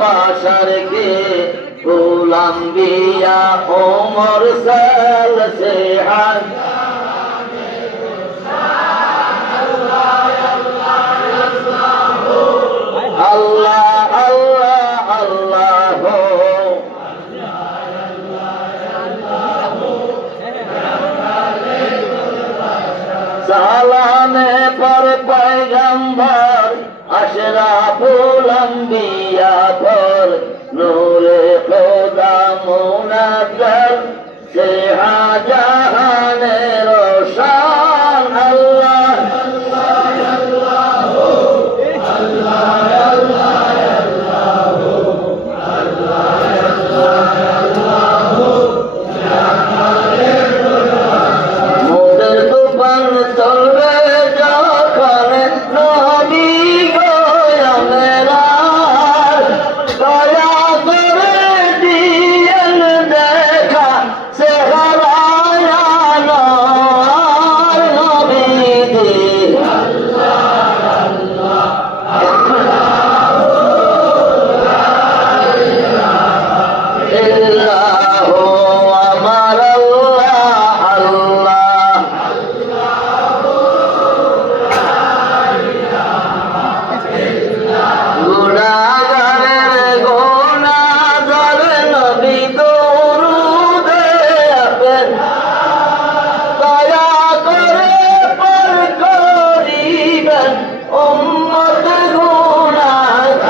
Pasteur के गुलाम्बिया उमर साल से अल्लाह अल्लाह अल्लाह हो सालाने पर पैगंबर अशराफुल अंबिया पर नूरे खुदा मुनज़्ज़ल से जहान रोशन अल्लाह মোদের তুফান চলবে যখন নবী গো আমরা দয়া করে দিয়েন দেখা চেহারায় নবীজি ইল্লাহু আমার আল্লাহ আল্লাহ গুনাহগারের গুনাহগার নবী দরুদে আপেন দয়া করে পার করিবেন উম্মত গুনাহগার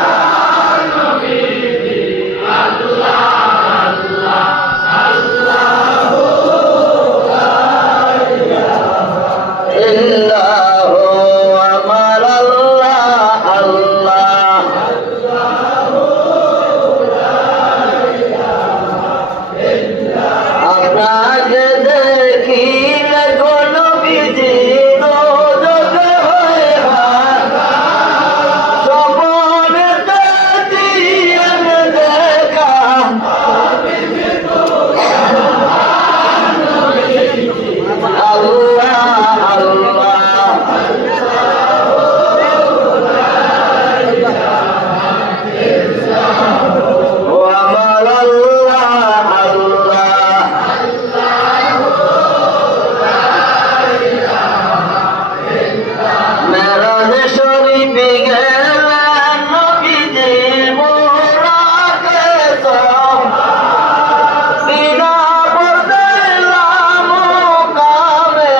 ইল্লাহু আমার আল্লাহ আল্লাহ আপনাকে দেখিলে কোন বিধি দোজখে হয়ে স্বপনেতে দিয়েন দেখা আল্লাহ আল্লাহ ও আমার আল্লাহ আল্লাহ মেরাজে শরীফে গেলেন নবীজি মোরাকে সব বিনা বদলাম কামে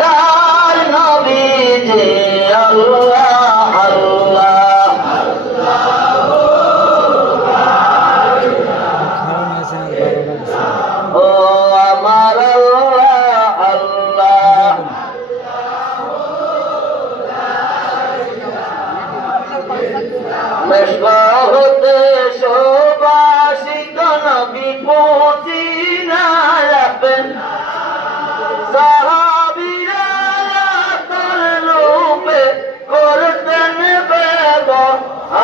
তার নবীজি আল্লাহ আল্লাহ ও আমার আল্লাহ আল্লাহ মেশবাহতে শোভাসিত নবী পৌঁছিনা আপেন সাহাবীরা তার রূপে করতেন ব্যবহার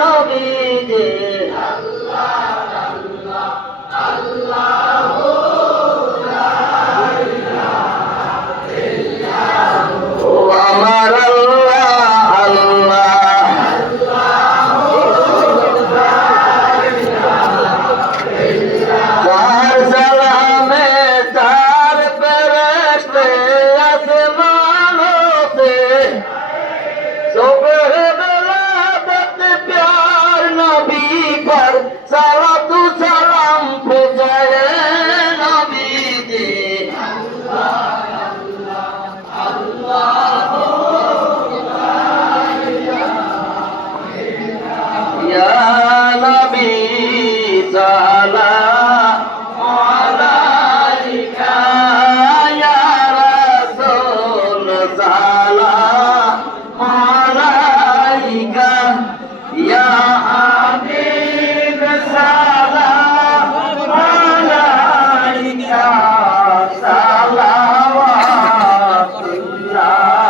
নবীজি ও আমার আল্লাহ আল্লাহ তার সালামে তার ফেরেশতে আসমানোতে सुबह बेलादत प्यार नबी पर सलातु सलाम भेजे नबी जी या नबी सलाम अलैका या रसूल सलाम अलैका या हबीब सलाम अलैका सलावतुल्लाह